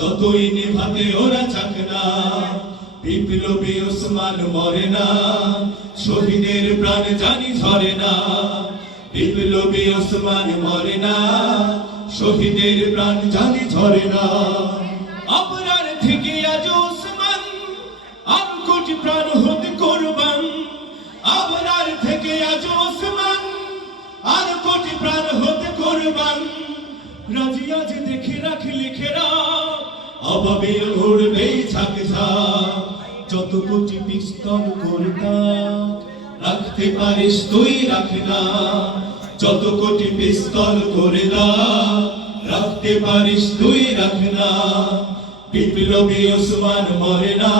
যতই নেভাতে ওরা চাকনা, বিপ্লবী ওসমান মরে না, শহীদের প্রাণ জানি ঝরে না। বিপ্লবী ওসমান মরে না, শহীদের প্রাণ জানি ঝরে না। আপনার থেকে আজ ওসমান আর কোটি প্রাণ হতে কোরবান, আপনার থেকে আজ ওসমান আর কোটি প্রাণ হতে কোরবান। রাজি আজ দেখে রাখ লিখেরা, অভাবের উড়বে ঝাঁকঝা। যত কোটি পিস্তল করতা রাখতে পারিস তুই রাখ না, যত কোটি পিস্তল করে রাখতে পারিস তুই রাখ না। বিপ্লবী ওসমান মরে না,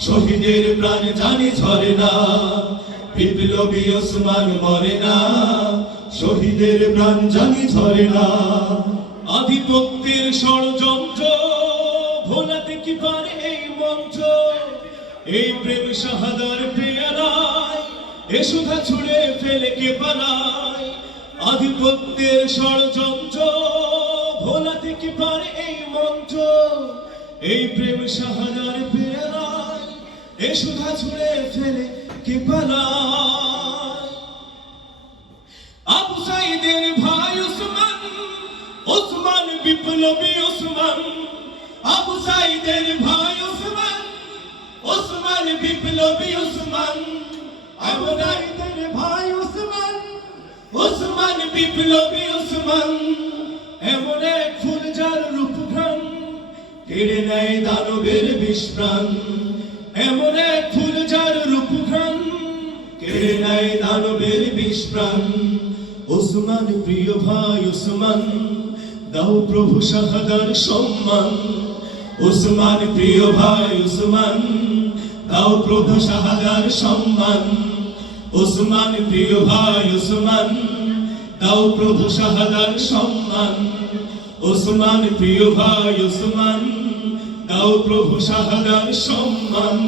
শহীদের প্রাণ জানি ঝরে না। বিপ্লবী ওসমান মরে না, শহীদের প্রাণ জানি ঝরে না। আধিপত্যের ষড়যন্ত্র ভোলাতে কি পারে এই মন্ত্র, এই প্রেম শাহাদার পেয়ারায় এ সুধা ছুড়ে ফেলে কে পালায়। আধিপত্যের ষড়যন্ত্র ভোলাতে কি পারে এই মন্ত্র, এই প্রেম শাহাদার পেয়ারায় এ সুধা ছুড়ে ফেলে কে পালায়। আবু সাইদের ভাই ওসমান, ওসমান বিপ্লবী ওসমান। আবু সাইদের ভাই ওসমান, ওসমান বিপ্লবী ওসমান। আবু সাইদের ভাই ওসমান, ওসমান বিপ্লবী ওসমান। এমন এক ফুল যার রূপঘ্রাণ কেড়ে নেয় দানবের বিষ-প্রাণ। এমন এক ফুল যার রূপঘ্রাণ কেড়ে নেয় দানবের বিষ-প্রাণ। ওসমান প্রিয় ভাই ওসমান, দাও প্রভু শাহাদার সম্মান। ওসমান প্রিয় ভাই ওসমান, দাও প্রভু শাহাদার সম্মান। ওসমান প্রিয় ভাই ওসমান, দাও প্রভু শাহাদার সম্মান। ওসমান প্রিয় ভাই ওসমান, দাও প্রভু শাহাদার সম্মান।